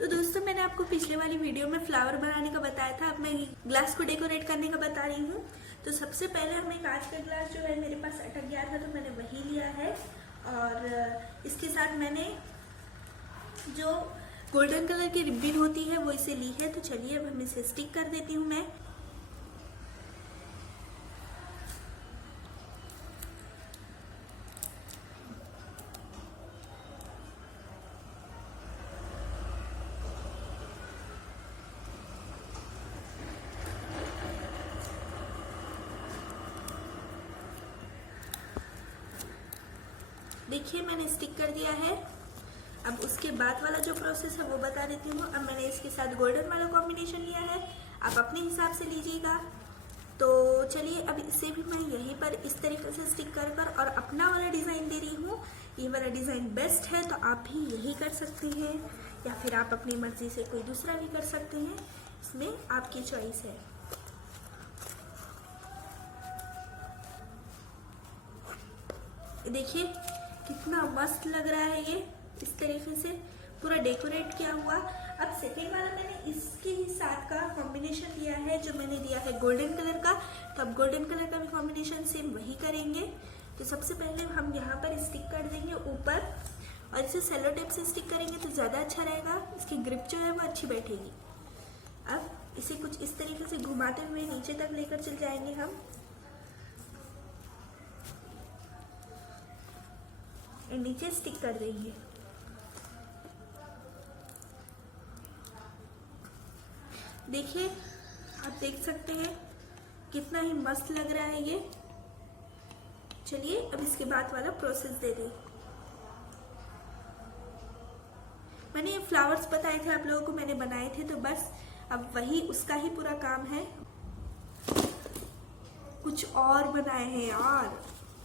तो दोस्तों मैंने आपको पिछले वाली वीडियो में फ्लावर बनाने का बताया था, अब मैं ग्लास को डेकोरेट करने का बता रही हूँ। तो सबसे पहले हमें कांच का ग्लास जो है मेरे पास अटक गया था तो मैंने वही लिया है और इसके साथ मैंने जो गोल्डन कलर की रिब्बिन होती है वो इसे ली है। तो चलिए अब हम इसे स्टिक कर देती हूँ मैं। देखिए मैंने स्टिक कर दिया है। अब उसके बाद वाला जो प्रोसेस है वो बता देती हूँ। अब मैंने इसके साथ गोल्डन वाला कॉम्बिनेशन लिया है, आप अपने हिसाब से लीजिएगा। तो चलिए अब इसे भी मैं यहीं पर इस तरीके से स्टिक कर और अपना वाला डिज़ाइन दे रही हूँ। ये वाला डिज़ाइन बेस्ट है तो आप भी यही कर सकते हैं या फिर आप अपनी मर्जी से कोई दूसरा भी कर सकते हैं, इसमें आपकी चॉइस है। देखिए कितना मस्त लग रहा है, ये इस तरीके से पूरा डेकोरेट किया हुआ। अब सेकेंड वाला मैंने इसके ही साथ का कॉम्बिनेशन लिया है जो मैंने लिया है गोल्डन कलर का। तो अब गोल्डन कलर का भी कॉम्बिनेशन सेम वही करेंगे। तो सबसे पहले हम यहाँ पर स्टिक कर देंगे ऊपर और इसे सेलो टेप से स्टिक करेंगे तो ज़्यादा अच्छा रहेगा, इसकी ग्रिप जो है वो अच्छी बैठेगी। अब इसे कुछ इस तरीके से घुमाते हुए नीचे तक लेकर चल जाएंगे हम। नीचे स्टिक कर देंगे। देखिए आप देख सकते हैं कितना ही मस्त लग रहा है ये। चलिए अब इसके बाद वाला प्रोसेस दे दें। मैंने ये फ्लावर्स बताए थे आप लोगों को, मैंने बनाए थे, तो बस अब वही उसका ही पूरा काम है। कुछ और बनाए हैं यार,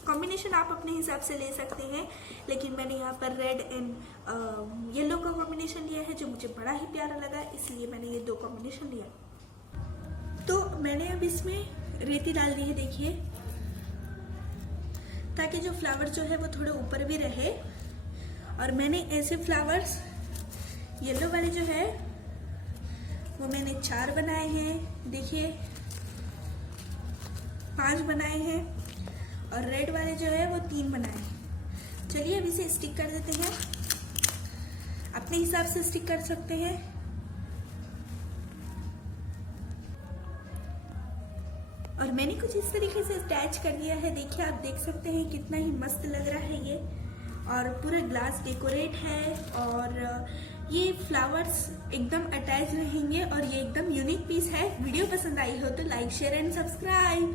कॉम्बिनेशन आप अपने हिसाब से ले सकते हैं, लेकिन मैंने यहाँ पर रेड एंड येलो का कॉम्बिनेशन लिया है जो मुझे बड़ा ही प्यारा लगा, इसलिए मैंने ये दो कॉम्बिनेशन लिया। तो मैंने अब इसमें रेती डाल दी है, देखिए, ताकि जो फ्लावर जो है वो थोड़े ऊपर भी रहे। और मैंने ऐसे फ्लावर्स येलो वाले जो है वो मैंने 4 बनाए हैं, देखिए 5 बनाए हैं, और रेड वाले जो है वो 3 बनाए हैं। चलिए अब इसे स्टिक कर देते हैं, अपने हिसाब से स्टिक कर सकते हैं। और मैंने कुछ इस तरीके से अटैच कर दिया है, देखिए आप देख सकते हैं कितना ही मस्त लग रहा है ये। और पूरा ग्लास डेकोरेट है और ये फ्लावर्स एकदम अटैच रहेंगे और ये एकदम यूनिक पीस है। वीडियो पसंद आई हो तो लाइक शेयर एंड सब्सक्राइब।